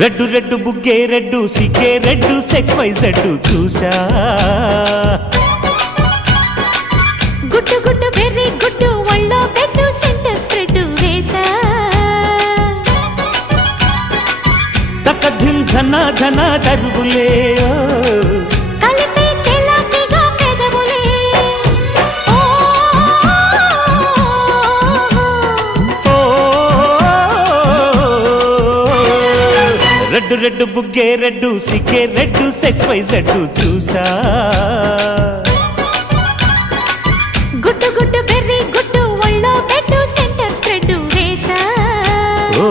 red red బుగ్గే red సిగ్గే red X Y Z చూసా గుట్టు గుట్టు వెర్రి గుట్టు ఒళ్ళో పెట్టు సెంటర్ స్ప్రెడ్ వేసా తకధిం ధన ధన దరువులే కలిపి చెలాకిగా పెదవులే రెడ్డు రెడ్డు బుగ్గే రెడ్డు సిగ్గే రెడ్డు సెక్స్ వై జెడ్డు చూసా గుట్టు గుట్టు వెర్రి గుట్టు ఒళ్ళో పెట్టు సెంటర్ స్ప్రెడ్ వేసా ఓ